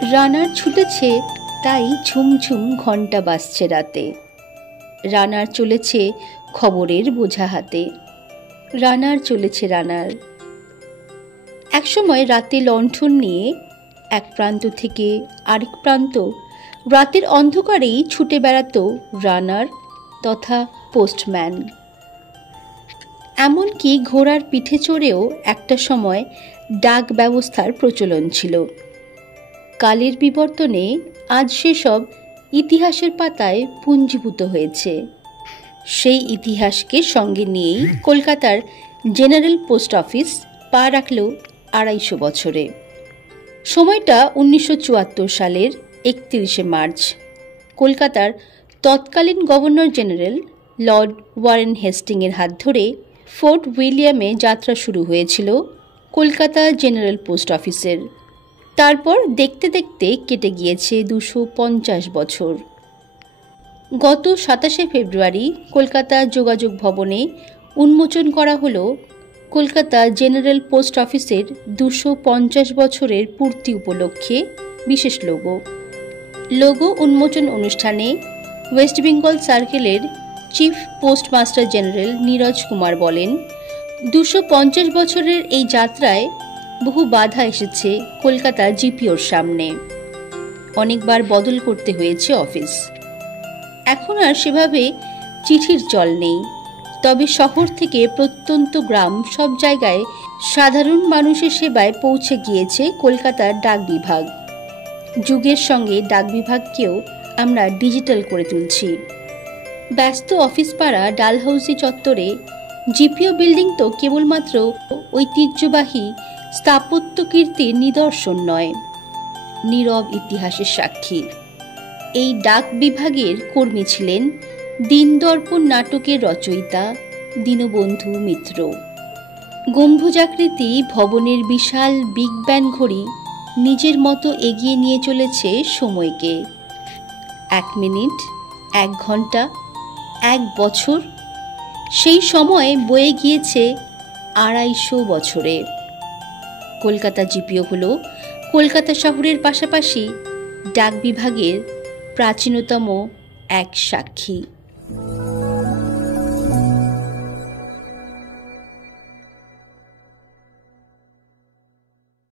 রানার ছুটেছে, তাই ঝুমঝুম ঘণ্টা বাজছে রাতে। রানার চলেছে খবরের বোঝা হাতে। রানার চলেছে রানার। একসময় রাতে লণ্ঠন নিয়ে এক প্রান্ত থেকে আরেক প্রান্ত রাতের অন্ধকারেই ছুটে বেড়াতো রানার তথা পোস্টম্যান। এমনকি ঘোড়ার পিঠে চড়েও একটা সময় ডাক ব্যবস্থার প্রচলন ছিল। কালের বিবর্তনে আজ সেসব ইতিহাসের পাতায় পুঞ্জীভূত হয়েছে। সেই ইতিহাসকে সঙ্গে নিয়েই কলকাতার জেনারেল পোস্ট অফিস পা রাখল ২৫০ বছরে। সময়টা ১৯৭৪ সালের ৩১শে মার্চ। কলকাতার তৎকালীন গভর্নর জেনারেল লর্ড ওয়ারেন হেস্টিংয়ের হাত ধরে ফোর্ট উইলিয়ামে যাত্রা শুরু হয়েছিল কলকাতা জেনারেল পোস্ট অফিসের। তারপর দেখতে দেখতে কেটে গিয়েছে ২৫০ বছর। গত ২৭শে ফেব্রুয়ারি কলকাতা যোগাযোগ ভবনে উন্মোচন করা হলো কলকাতা জেনারেল পোস্ট অফিসের ২৫০ বছরের পূর্তি উপলক্ষে বিশেষ লোগো। লোগো উন্মোচন অনুষ্ঠানে ওয়েস্ট বেঙ্গল সার্কেলের chief postmaster general Neeraj Kumar বলেন, ২৫০ বছরের এই যাত্রায় বহু বাধা এসেছে কলকাতা জিপিওর সামনে। অনেকবার বদল করতে হয়েছে অফিস। এখন আর সেভাবে চিঠির চল নেই। তবে শহর থেকে প্রত্যন্ত গ্রাম সব জায়গায় সাধারণ মানুষের সেবায় পৌঁছে গিয়েছে কলকাতার ডাক বিভাগ। যুগের সঙ্গে ডাক বিভাগকেও আমরা ডিজিটাল করে তুলছি। ব্যস্ত অফিস পাড়া ডালহাউসি চত্বরে জিপিও বিল্ডিং তো কেবলমাত্র ঐতিহ্যবাহী স্থাপত্য কীর্তির নিদর্শন নয়, নীরব ইতিহাসের সাক্ষী। এই ডাক বিভাগের কর্মী ছিলেন দিনদর্পণ নাটকের রচয়িতা দীনবন্ধু মিত্র। গম্বুজাকৃতি ভবনের বিশাল বিগ ব্যান ঘড়ি নিজের মতো এগিয়ে নিয়ে চলেছে সময়কে। ১ মিনিট, ১ ঘন্টা, ১ বছর, সেই সময় বয়ে গিয়েছে ২৫০ বছরে। কলকাতা জিপিও হল কলকাতা শহরের পাশাপাশি ডাক বিভাগের প্রাচীনতম এক সাক্ষী।